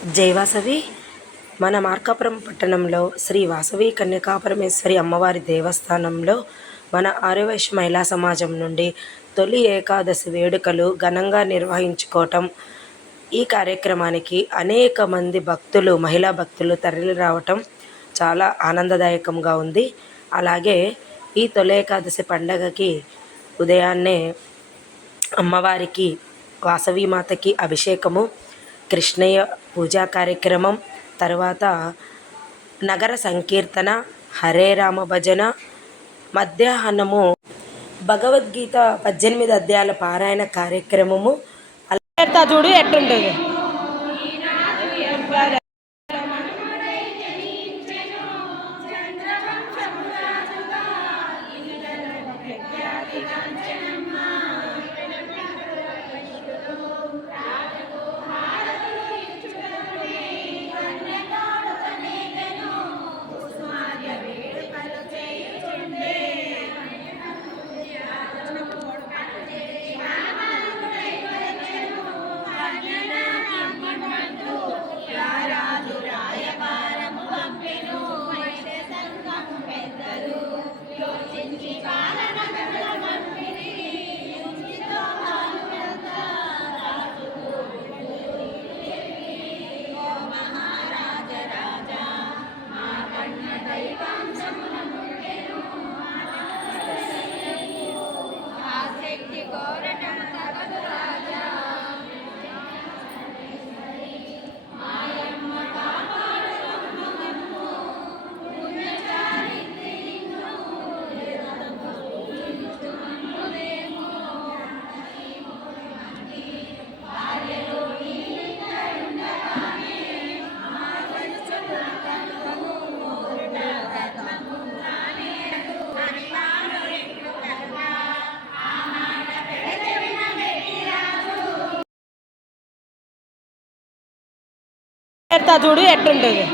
జైవాసవి మన మార్కాపురం పట్టణంలో శ్రీ వాసవి కన్యకాపరమేశ్వరి అమ్మవారి దేవస్థానంలో మన ఆర్యవైశ్య మహిళా సమాజం నుండి తొలి ఏకాదశి వేడుకలు ఘనంగా నిర్వహించుకోవటం. ఈ కార్యక్రమానికి అనేక మంది భక్తులు మహిళా భక్తులు తరలి రావటం చాలా ఆనందదాయకంగా ఉంది. అలాగే ఈ తొలి ఏకాదశి పండగకి ఉదయాన్నే అమ్మవారికి వాసవి మాతకి అభిషేకము కృష్ణయ్య పూజా కార్యక్రమం తర్వాత నగర సంకీర్తన హరే రామ భజన మధ్యాహ్నము భగవద్గీత పద్దెనిమిది అధ్యాయాల పారాయణ కార్యక్రమము. పెడతా చూడు ఎట్టుంటుంది? పెడతా చూడు ఎట్టుంటుంది